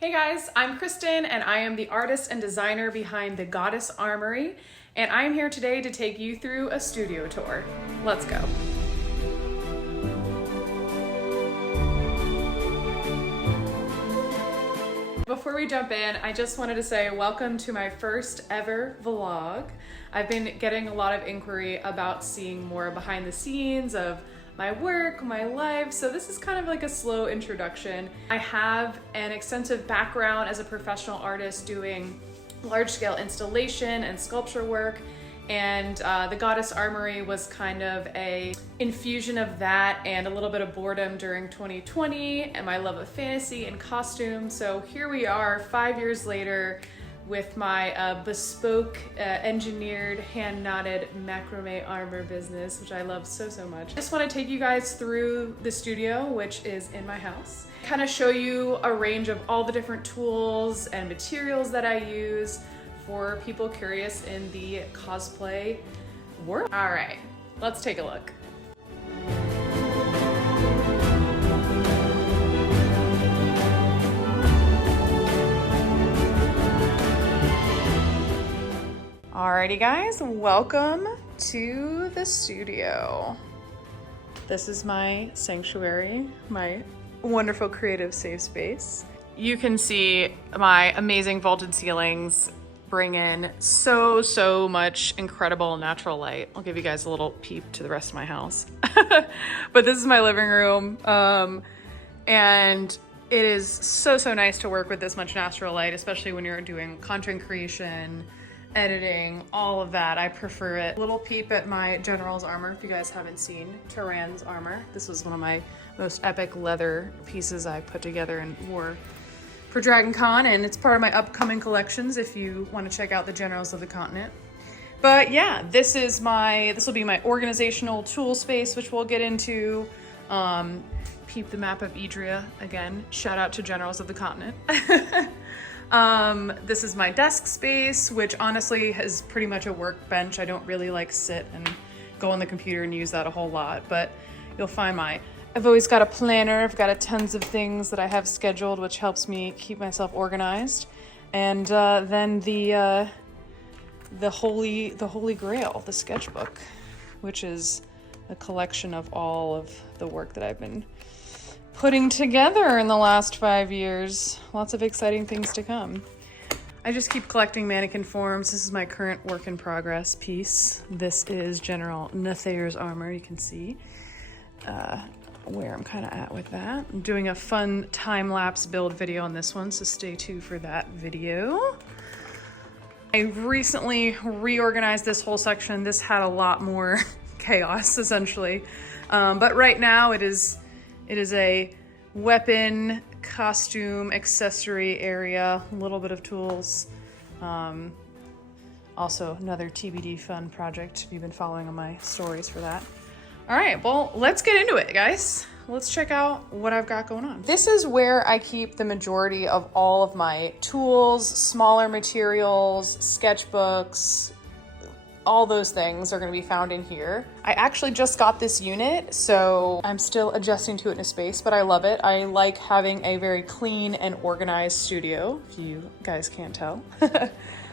Hey guys, I'm Kristen and I am the artist and designer behind the Goddess Armory, and I'm here today to take you through a studio tour. Let's go. Before we jump in, I just wanted to say welcome to my first ever vlog. I've been getting a lot of inquiry about seeing more behind the scenes of my work, my life, so this is kind of like a slow introduction. I have an extensive background as a professional artist doing large-scale installation and sculpture work, and the Goddess Armory was kind of a infusion of that and a little bit of boredom during 2020 and my love of fantasy and costume. So here we are 5 years later with my bespoke, engineered, hand-knotted macrame armor business, which I love so much. I just want to take you guys through the studio, which is in my house. Kind of show you a range of all the different tools and materials that I use for people curious in the cosplay world. All right, let's take a look. Alrighty guys, welcome to the studio. This is my sanctuary, my wonderful creative safe space. You can see my amazing vaulted ceilings bring in so much incredible natural light. I'll give you guys a little peep to the rest of my house. But this is my living room, and it is so nice to work with this much natural light, especially when you're doing content creation, editing, all of that. I prefer it. A little peep at my General's armor if you guys haven't seen Tyran's armor. This was one of my most epic leather pieces I put together and wore for Dragon Con, and it's part of my upcoming collections if you want to check out the Generals of the Continent. But yeah, this will be my organizational tool space, which we'll get into. Peep the map of Idria again. Shout out to Generals of the Continent. This is my desk space, which honestly is pretty much a workbench. I don't really like sit and go on the computer and use that a whole lot, but you'll find I've always got a planner. I've got tons of things that I have scheduled, which helps me keep myself organized. And then the holy grail, the sketchbook, which is a collection of all of the work that I've been putting together in the last 5 years. Lots of exciting things to come. I just keep collecting mannequin forms. This is my current work in progress piece. This is General Nathair's armor. You can see where I'm kind of at with that. I'm doing a fun time-lapse build video on this one, so stay tuned for that video. I recently reorganized this whole section. This had a lot more chaos, essentially. But right now it is a weapon, costume, accessory area, a little bit of tools. Also another TBD fun project. You've been following on my stories for that. All right, well, let's get into it, guys. Let's check out what I've got going on. This is where I keep the majority of all of my tools, smaller materials, sketchbooks, all those things are going to be found in here. I actually just got this unit, so I'm still adjusting to it in a space, but I love it. I like having a very clean and organized studio, if you guys can't tell.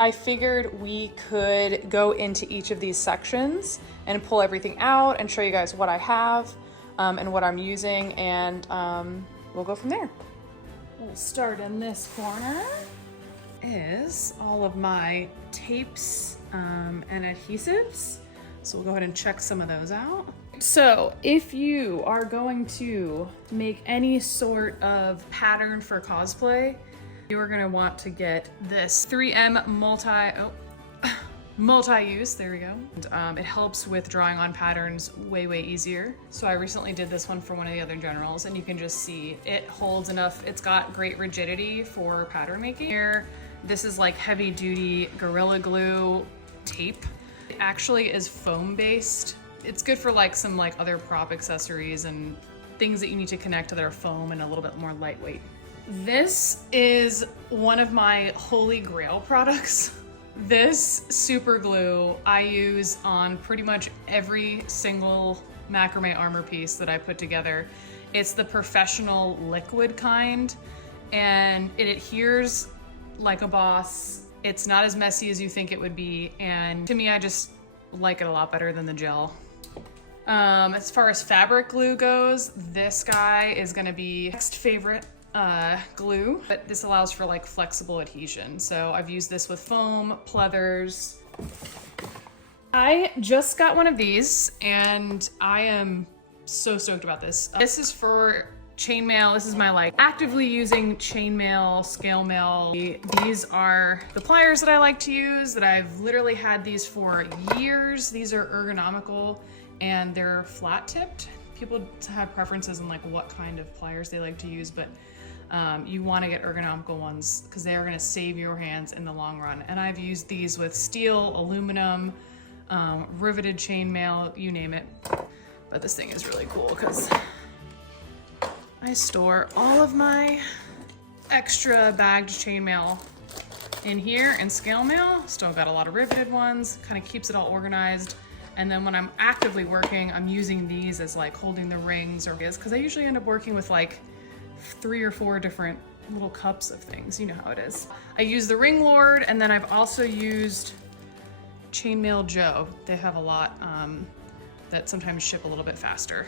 I figured we could go into each of these sections and pull everything out and show you guys what I have and what I'm using, and we'll go from there. We'll start in this corner. Is all of my tapes and adhesives. So we'll go ahead and check some of those out. So if you are going to make any sort of pattern for cosplay, you are going to want to get this 3M multi-use, there we go. And, it helps with drawing on patterns way easier. So I recently did this one for one of the other generals, and you can just see it holds enough. It's got great rigidity for pattern making. Here, this is like heavy duty Gorilla Glue tape. It actually is foam based. It's good for like some like other prop accessories and things that you need to connect that are foam and a little bit more lightweight. This is one of my holy grail products. This super glue I use on pretty much every single macrame armor piece that I put together. It's the professional liquid kind, and it adheres like a boss. It's not as messy as you think it would be, and to me, I just like it a lot better than the gel. As far as fabric glue goes, this guy is gonna be next favorite glue, but this allows for like flexible adhesion. So I've used this with foam, pleathers. I just got one of these and I am so stoked about this. This is for chainmail. This is my like actively using chainmail, scale mail. These are the pliers that I like to use, that I've literally had these for years. These are ergonomical and they're flat tipped. People have preferences on like what kind of pliers they like to use, but you want to get ergonomical ones because they are going to save your hands in the long run. And I've used these with steel, aluminum, riveted chainmail, you name it. But this thing is really cool because I store all of my extra bagged chainmail in here and scale mail. Still got a lot of riveted ones, kind of keeps it all organized. And then when I'm actively working, I'm using these as like holding the rings or because I usually end up working with like 3 or 4 different little cups of things. You know how it is. I use the Ring Lord, and then I've also used Chainmail Joe. They have a lot that sometimes ship a little bit faster.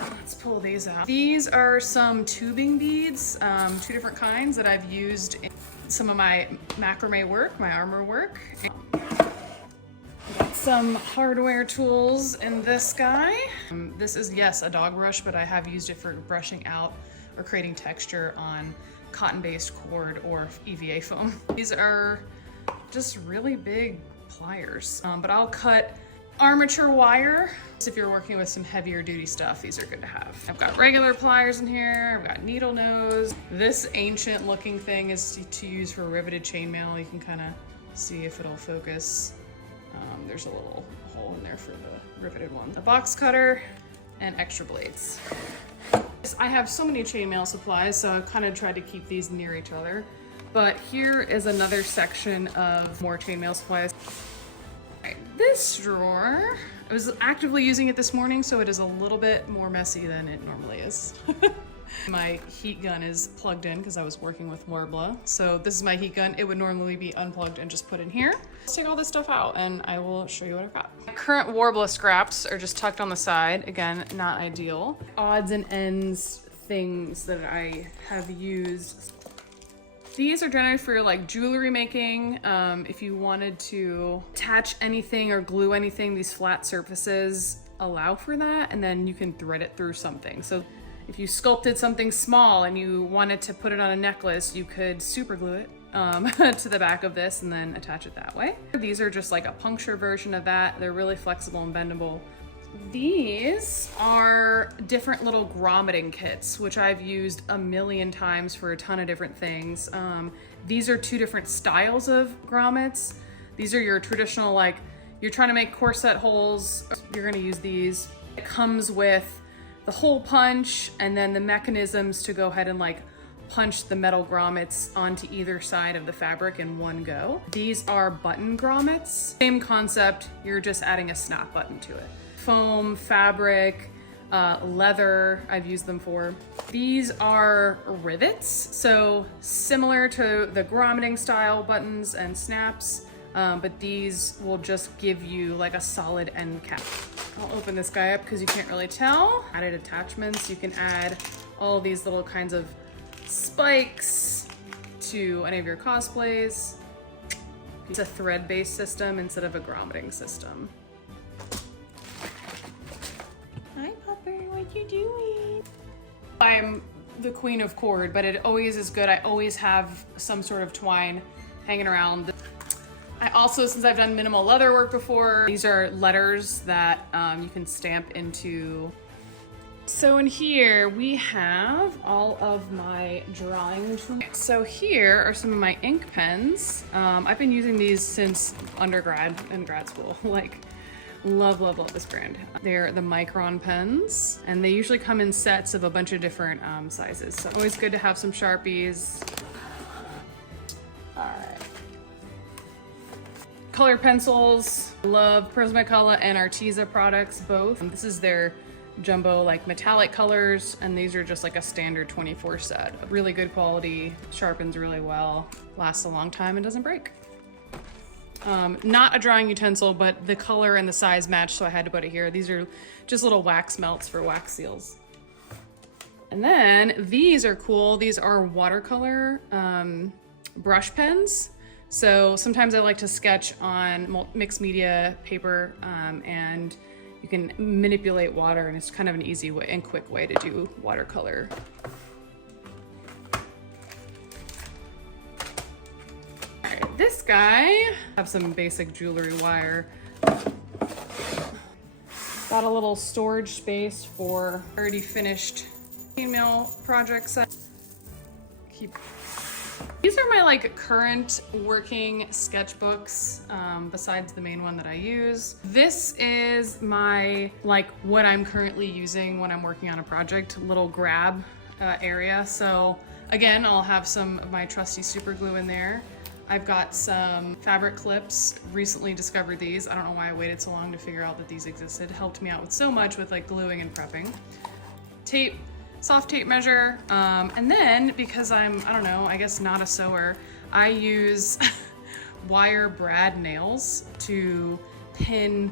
Let's pull these out. These are some tubing beads, 2 different kinds that I've used in some of my macrame work, my armor work. Got some hardware tools in this guy. This is, yes, a dog brush, but I have used it for brushing out or creating texture on cotton-based cord or EVA foam. These are just really big pliers, but I'll cut armature wire. If you're working with some heavier duty stuff, these are good to have. I've got regular pliers in here. I've got needle nose. This ancient looking thing is to use for riveted chainmail. You can kind of see if it'll focus. There's a little hole in there for the riveted one. A box cutter and extra blades. I have so many chainmail supplies, so I've kind of tried to keep these near each other. But here is another section of more chainmail supplies. Right, this drawer, I was actively using it this morning, so it is a little bit more messy than it normally is. My heat gun is plugged in because I was working with Warbla. So this is my heat gun. It would normally be unplugged and just put in here. Let's take all this stuff out and I will show you what I've got. My current Warbla scraps are just tucked on the side. Again, not ideal. Odds and ends things that I have used. These are generally for like jewelry making. If you wanted to attach anything or glue anything, these flat surfaces allow for that, and then you can thread it through something. So if you sculpted something small and you wanted to put it on a necklace, you could super glue it to the back of this and then attach it that way. These are just like a puncture version of that. They're really flexible and bendable. These are different little grommeting kits, which I've used a million times for a ton of different things. These are 2 different styles of grommets. These are your traditional, like, you're trying to make corset holes, you're gonna use these. It comes with the hole punch and then the mechanisms to go ahead and like punch the metal grommets onto either side of the fabric in one go. These are button grommets. Same concept, you're just adding a snap button to it. Foam, fabric, leather, I've used them for. These are rivets, so similar to the grommeting style buttons and snaps, but these will just give you like a solid end cap. I'll open this guy up because you can't really tell. Added attachments, you can add all these little kinds of spikes to any of your cosplays. It's a thread-based system instead of a grommeting system. Hi, Pupper, what you doing? I'm the queen of cord, but it always is good. I always have some sort of twine hanging around. I also, since I've done minimal leather work before, these are letters that you can stamp into. So in here we have all of my drawing tools. So here are some of my ink pens. I've been using these since undergrad and grad school. Like, love, love, love this brand. They're the Micron pens, and they usually come in sets of a bunch of different sizes. So always good to have some Sharpies. All right. Color pencils. Love Prismacolor and Arteza products, both. This is their jumbo like metallic colors, and these are just like a standard 24 set. Really good quality, sharpens really well, lasts a long time and doesn't break. Not a drawing utensil, but the color and the size match, so I had to put it here. These are just little wax melts for wax seals. And then these are cool. These are watercolor brush pens. So sometimes I like to sketch on mixed media paper, and you can manipulate water, and it's kind of an easy way and quick way to do watercolor. All right, this guy, I have some basic jewelry wire. Got a little storage space for already finished email projects. These are my like current working sketchbooks, besides the main one that I use. This is my like what I'm currently using when I'm working on a project, little grab area. So again, I'll have some of my trusty super glue in there. I've got some fabric clips, recently discovered these. I don't know why I waited so long to figure out that these existed. Helped me out with so much with like gluing and prepping. Tape, soft tape measure, and then because I don't know, I guess not a sewer, I use wire brad nails to pin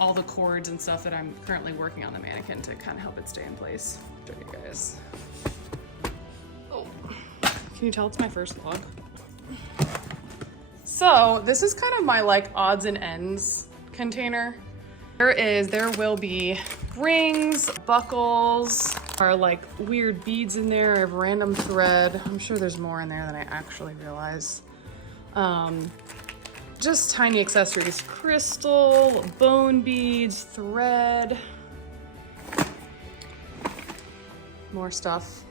all the cords and stuff that I'm currently working on the mannequin to kind of help it stay in place. Show you guys. Oh, can you tell it's my first vlog? So this is kind of my like odds and ends container. There will be rings, buckles, are like weird beads in there. I have random thread. I'm sure there's more in there than I actually realize. Just tiny accessories, crystal, bone beads, thread, more stuff.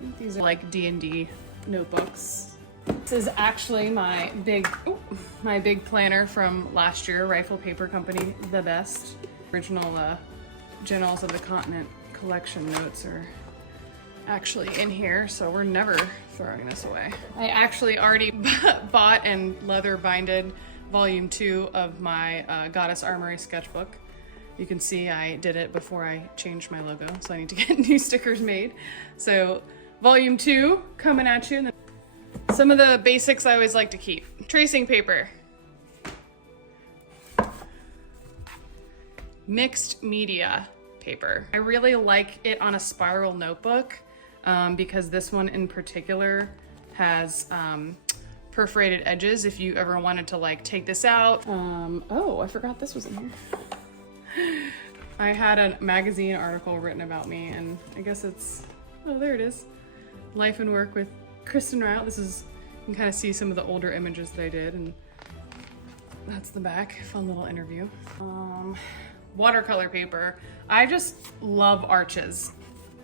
I think these are like D&D notebooks. This is actually my big planner from last year, Rifle Paper Company, the best. Original Generals of the Continent collection notes are actually in here, so we're never throwing this away. I actually already bought and leather binded volume 2 of my Goddess Armory sketchbook. You can see I did it before I changed my logo, so I need to get new stickers made. So volume 2 coming at you. Some of the basics I always like to keep. Tracing paper. Mixed media paper. I really like it on a spiral notebook because this one in particular has perforated edges if you ever wanted to like take this out. Oh, I forgot this was in here. I had a magazine article written about me, and I guess it's, oh, there it is. Life and Work with Kristen Ryle. This is, you can kind of see some of the older images that I did, and that's the back. Fun little interview. Watercolor paper. I just love arches.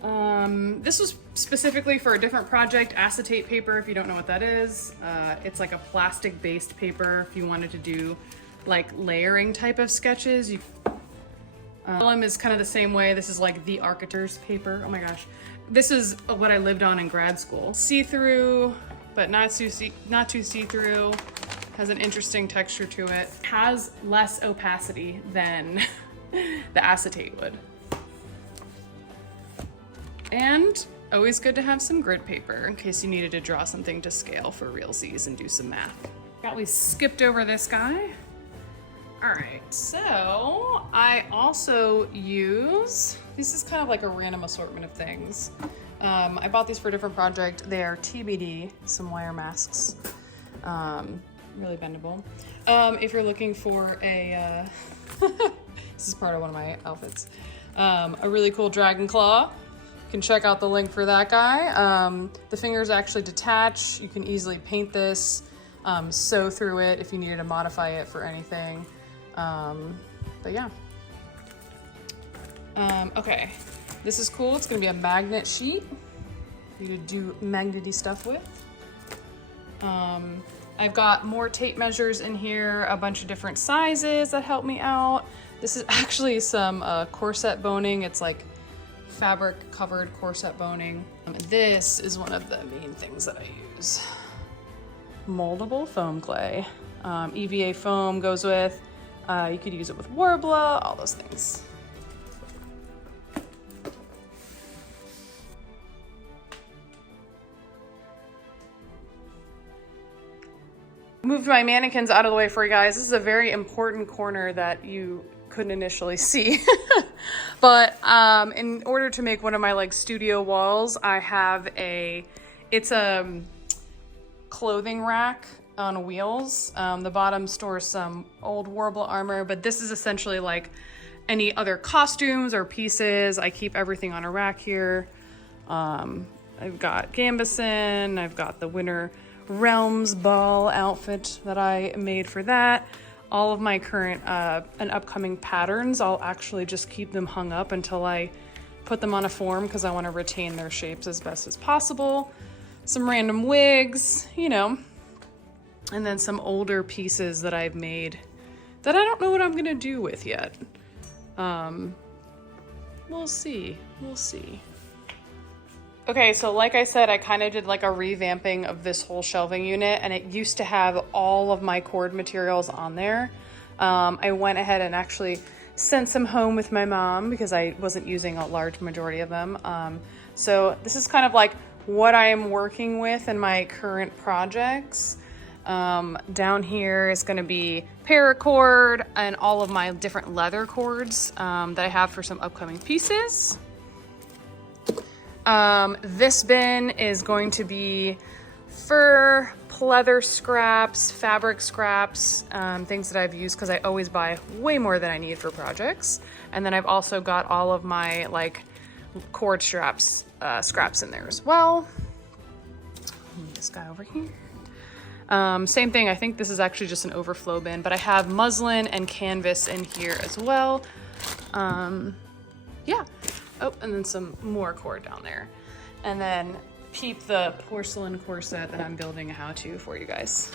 This was specifically for a different project, acetate paper, if you don't know what that is. It's like a plastic-based paper if you wanted to do like layering type of sketches. Vellum is kind of the same way. This is like the architect's paper. Oh my gosh. This is what I lived on in grad school. See-through, but not too see-through. Has an interesting texture to it. Has less opacity than the acetate would. And always good to have some grid paper in case you needed to draw something to scale for realsies and do some math. We skipped over this guy. All right, so I also use, this is kind of like a random assortment of things. I bought these for a different project. They are TBD, some wire masks, really bendable. If you're looking for a, this is part of one of my outfits, a really cool dragon claw. You can check out the link for that guy. The fingers actually detach. You can easily paint this, sew through it if you needed to modify it for anything. But yeah. Okay, this is cool. It's gonna be a magnet sheet for you to do magnety stuff with. I've got more tape measures in here, a bunch of different sizes that help me out. This is actually some corset boning. It's like fabric covered corset boning. This is one of the main things that I use. Moldable foam clay. EVA foam goes with. You could use it with Warbler, all those things. Moved my mannequins out of the way for you guys. This is a very important corner that you couldn't initially see. But in order to make one of my like studio walls, I have it's a clothing rack on wheels. The bottom stores some old Warble armor, but this is essentially like any other costumes or pieces. I keep everything on a rack here. I've got Gambison, I've got the Winter Realms ball outfit that I made for that. All of my current and upcoming patterns, I'll actually just keep them hung up until I put them on a form because I want to retain their shapes as best as possible. Some random wigs, you know, and then some older pieces that I've made that I don't know what I'm gonna do with yet. We'll see. Okay, so like I said, I kind of did like a revamping of this whole shelving unit, and it used to have all of my cord materials on there. I went ahead and actually sent some home with my mom because I wasn't using a large majority of them. So this is kind of like what I am working with in my current projects. Down here is going to be paracord and all of my different leather cords that I have for some upcoming pieces. This bin is going to be fur, pleather scraps, fabric scraps, things that I've used because I always buy way more than I need for projects. And then I've also got all of my like cord straps, scraps in there as well. Move this guy over here. Same thing, I think this is actually just an overflow bin, but I have muslin and canvas in here as well. Yeah. Oh, and then some more cord down there. And then peep the porcelain corset that I'm building a how-to for you guys.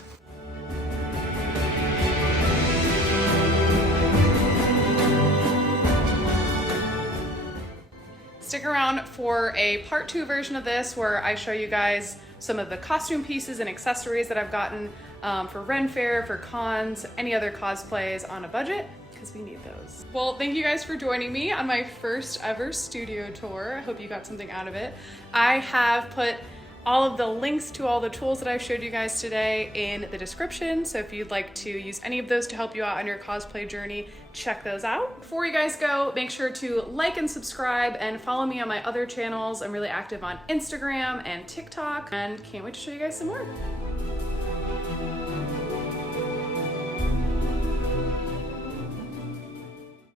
Stick around for a part 2 version of this where I show you guys some of the costume pieces and accessories that I've gotten for Ren Fair, for cons, any other cosplays on a budget, because we need those. Well, thank you guys for joining me on my first ever studio tour. I hope you got something out of it. I have put all of the links to all the tools that I showed you guys today in the description, so if you'd like to use any of those to help you out on your cosplay journey, check those out. Before you guys go, make sure to like and subscribe and follow me on my other channels. I'm really active on Instagram and TikTok, and can't wait to show you guys some more.